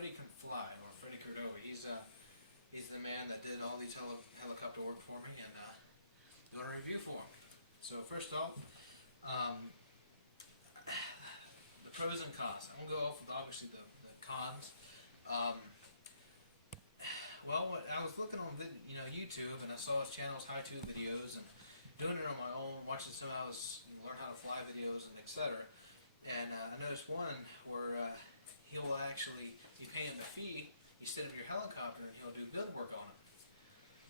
Freddy can fly, or Freddy Cordova. He's the man that did all these helicopter work for me, and doing a review for him. So first off, um, the pros and cons. I'm gonna go off with obviously the cons. Um, well, I was looking on YouTube, and I saw his channel's how-to videos, and doing it on my own, watching some how to learn how to fly videos, and etc. And I noticed one where he will actually be paying the fee instead of your helicopter, and he'll do build work on it.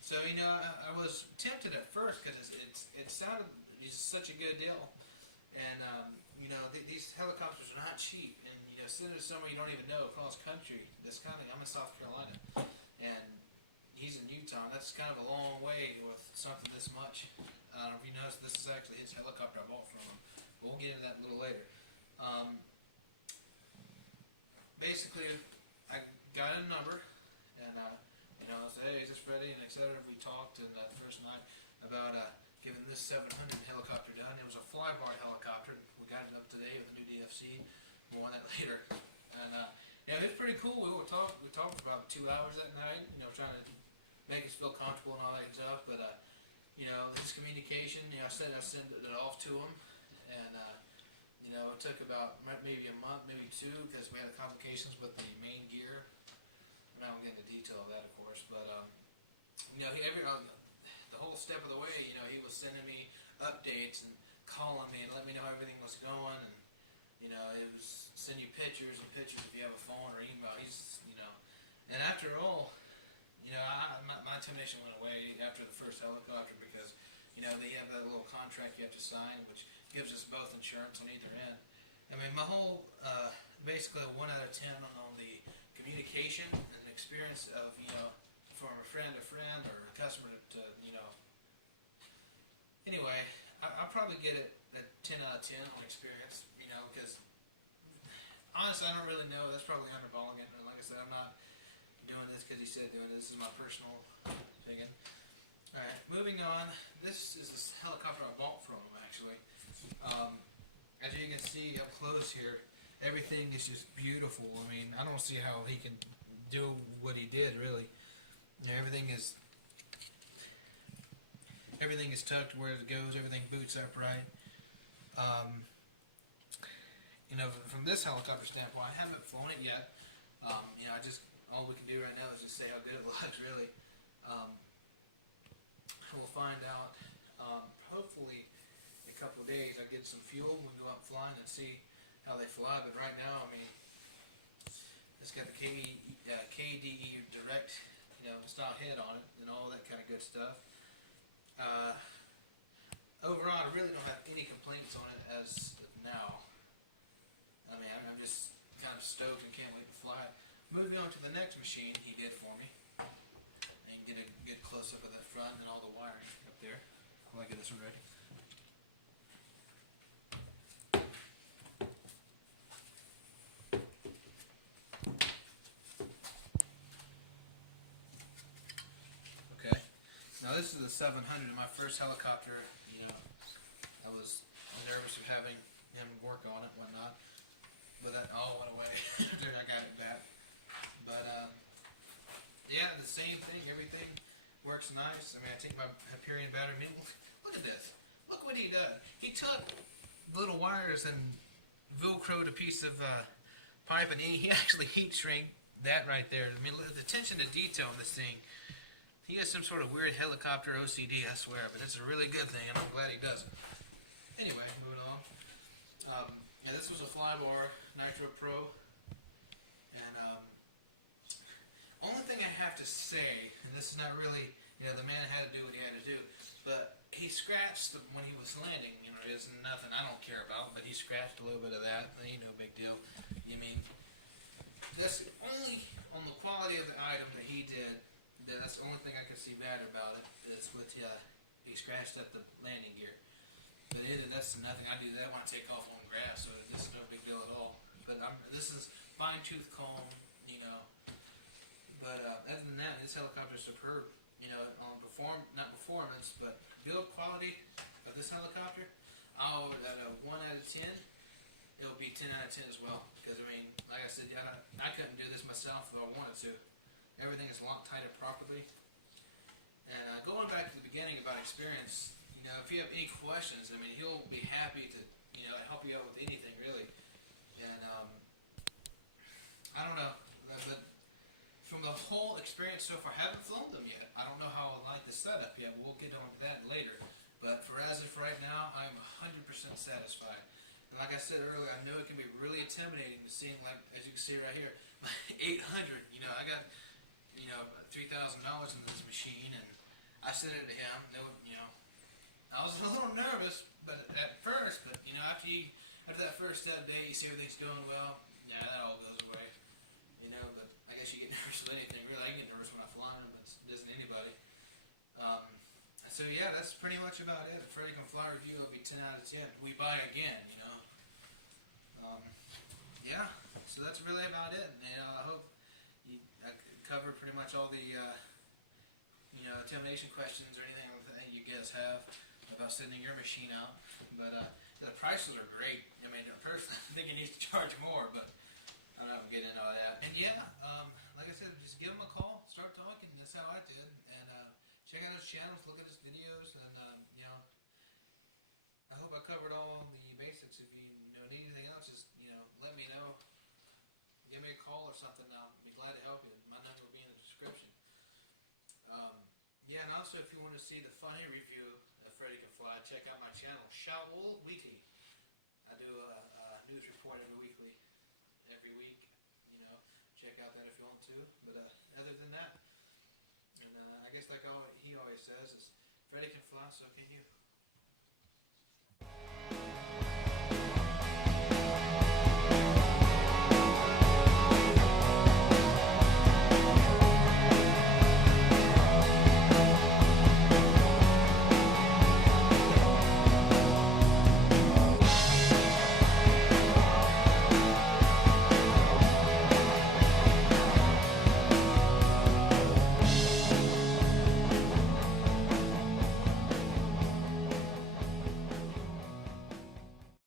So I was tempted at first because it sounded such a good deal, and these helicopters are not cheap, and sending to somewhere you don't even know across country. I'm in South Carolina, and he's in Utah. And that's kind of a long way with something this much. I don't know if you noticed, this is actually his helicopter I bought from him. We'll get into that a little later. Basically, I got a number, and I said, hey, is this Freddy, and etc. We talked, and the first night about getting this 700 helicopter done. It was a flybar helicopter. We got it up today with a new DFC. More on that later. And it was pretty cool. We talked for about 2 hours that night. Trying to make us feel comfortable and all that stuff. But his communication. I sent it off to him, and it took about maybe a month, maybe two, because we had complications with the main gear. I'm not going to get into detail of that, of course, but the whole step of the way, he was sending me updates and calling me and letting me know how everything was going, and it was send you pictures if you have a phone or email. And after all, my intimidation went away after the first helicopter, because they have that little contract you have to sign, which gives us both insurance on either end. I mean, my whole basically a 1 out of 10 on the communication and experience of from a friend to friend or a customer to Anyway, I'll probably get it at 10 out of 10 on experience, because honestly, I don't really know. That's probably underballing it. And like I said, I'm not doing this because he said doing this. This is my personal opinion. Alright, moving on. This is the helicopter I bought from him, actually. As you can see up close here, everything is just beautiful. I mean, I don't see how he can do what he did, really. Everything is tucked where it goes. Everything boots up right. From this helicopter standpoint, I haven't flown it yet. All we can do right now is just say how good it looks, really. We'll find out. Hopefully, in a couple of days, I get some fuel. We'll go out flying and see how they fly. But right now, I mean, it's got the KDE direct, style head on it, and all that kind of good stuff. Overall, I really don't have any complaints on it as of now. I mean, I'm just kind of stoked and can't wait to fly it. Moving on to the next machine he did for me. And get a good close-up of that front and all the wiring up there. I'll get this one ready. Okay. Now this is the 700, my first helicopter. I was nervous of having him work on it and whatnot, but that all went away after I got it back. But yeah, the same thing. Everything works nice. I mean, I take my Hyperion battery. I mean, look at this. Look what he did. He took little wires and velcroed a piece of pipe, and he actually heat shrink that right there. I mean, the attention to detail in this thing. He has some sort of weird helicopter OCD, I swear, but it's a really good thing, and I'm glad he does it. Anyway, moving on. Yeah, this was a Flybar Nitro Pro, and only thing I have to say, and this is not really, the man had to do what he had to do, but he scratched when he was landing. It's nothing I don't care about, but he scratched a little bit of that. Ain't no big deal. That's only on the quality of the item that he did. That's the only thing I can see bad about it. Is with he scratched up the landing gear. But that's nothing. I do that when I take off on grass, so this is no big deal at all. But this is fine tooth comb, But other than that, this helicopter is superb. On not performance, but build quality of this helicopter. At a 1 out of 10, it'll be be 10 out of 10 as well. Because, I mean, like I said, yeah, I couldn't do this myself if I wanted to. Everything is Loctited properly. And going back to the beginning about experience, you know, if you have any questions, I mean, he'll be happy to, you know, help you out with anything, really. And I don't know, but from the whole experience so far, I haven't flown them yet. I don't know how I like the setup yet. We'll get on to that later. But for as of right now, I'm 100% satisfied. And like I said earlier, I know it can be really intimidating to seeing, like, as you can see right here, 800. You know, I got, you know, $3,000 in this machine, and I said it to him. You know, I was a little nervous, but at first, but you know, after that first day, you see everything's going well. Yeah, that all goes away. You know, but I guess you get nervous with anything. Really, I get nervous when I fly them, but it isn't anybody. So yeah, that's pretty much about it. The Freddy Can Fly review will be 10 out of 10. We buy again, you know. Yeah, so that's really about it. And I hope I covered pretty much all the you know, intimidation questions or anything that you guys have about sending your machine out. But the prices are great. I mean, personally, I think it needs to charge more, but I'm not going to get into all that. And yeah, like I said, just give them a call, start talking. That's how I did. And check out his channels, look at his videos, and you know, I hope I covered all the basics. If you know, need anything else, just, you know, let me know. Give me a call or something. I'll be glad to help you. My number will be in the description. Yeah, and also if you want to see the funny review of Freddy Can Fly, check out my channel, Shaul Weekly. I do a news report every week. You know, check out that if you want to. But other than that, and I guess like he always says, is Freddy can fly, so can you.